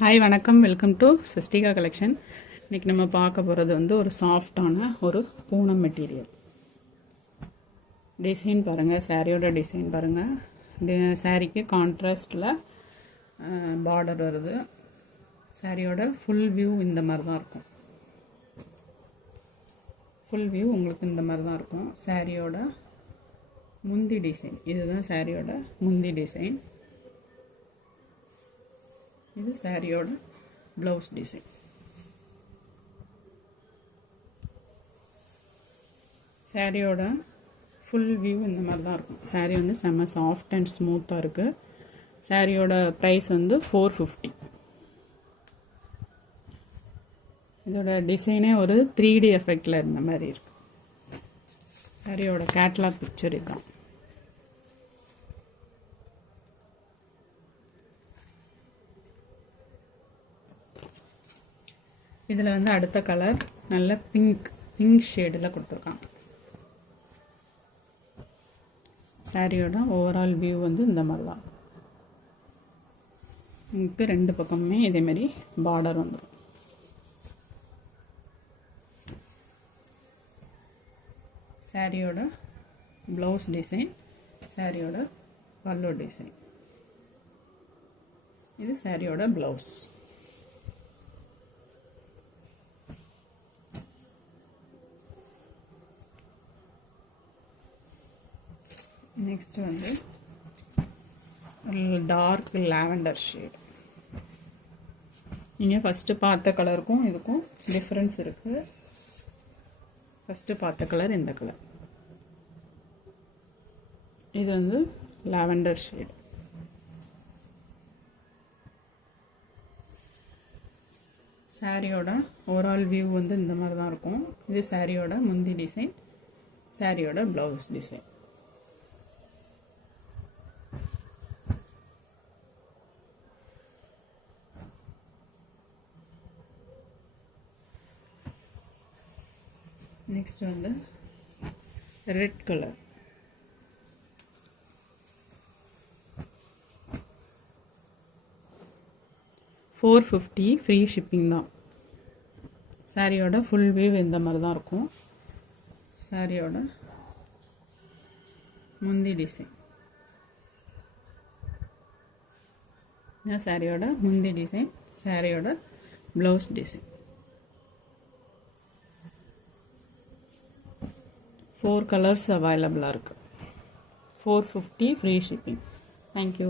Hi வணக்கம், welcome to சிஸ்டிகா collection. இன்றைக்கி நம்ம பார்க்க போகிறது வந்து ஒரு சாஃப்டான ஒரு பூனம் மெட்டீரியல். டிசைன் பாருங்கள், சாரியோட டிசைன் பாருங்கள். சாரிக்கு கான்ட்ராஸ்டில் பார்டர் வருது. சாரியோட ஃபுல் வியூ இந்த மாதிரி தான் இருக்கும். ஃபுல் வியூ உங்களுக்கு இந்த மாதிரி தான் இருக்கும். சாரியோட முந்தி டிசைன் இதுதான். சாரியோட முந்தி டிசைன் இது. சாரியோட ப்ளவுஸ் டிசைன். சாரியோட ஃபுல் வியூ இந்த மாதிரி தான் இருக்கும். சாரி வந்து செம்ம சாஃப்ட் அண்ட் ஸ்மூத்தாக இருக்குது. சாரியோட ப்ரைஸ் வந்து 450. இதோட டிசைனே ஒரு 3D எஃபெக்டில் இருந்த மாதிரி இருக்குது. சாரியோட கேட்லாக் பிக்சர் இதுதான். இதில் வந்து அடுத்த கலர் நல்ல பிங்க் ஷேடில் கொடுத்துருக்காங்க. சாரியோட ஓவரால் வியூ வந்து இந்த மாதிரி தான். உங்களுக்கு ரெண்டு பக்கமுமே இதேமாரி பார்டர் வந்துடும். சாரியோட ப்ளவுஸ் டிசைன், சாரியோட பல்லு டிசைன். இது சாரியோட ப்ளவுஸ். நெக்ஸ்ட் வந்து டார்க் லாவெண்டர் ஷேட். நீங்கள் ஃபஸ்ட்டு பார்த்த கலருக்கும் இதுக்கும் டிஃப்ரென்ஸ் இருக்குது. ஃபஸ்ட்டு பார்த்த கலர் இந்த கலர். இது வந்து லாவெண்டர் ஷேட். சாரியோட ஓவரால் வியூ வந்து இந்த மாதிரி தான் இருக்கும். இது சாரியோட முந்தி டிசைன், சாரியோட ப்ளவுஸ் டிசைன். நெக்ஸ்ட் வந்து ரெட் கலர். $450 ஃப்ரீ ஷிப்பிங் தான். சாரியோட ஃபுல் வியூ இந்த மாதிரி தான் இருக்கும். சாரியோட முந்தி டிசைன். சாரியோட முந்தி டிசைன், சாரியோட ப்ளவுஸ் டிசைன். 4 கலர்ஸ் அவைலபிளாக இருக்குது. $450 ஃப்ரீ ஷிப்பிங். தேங்க்யூ.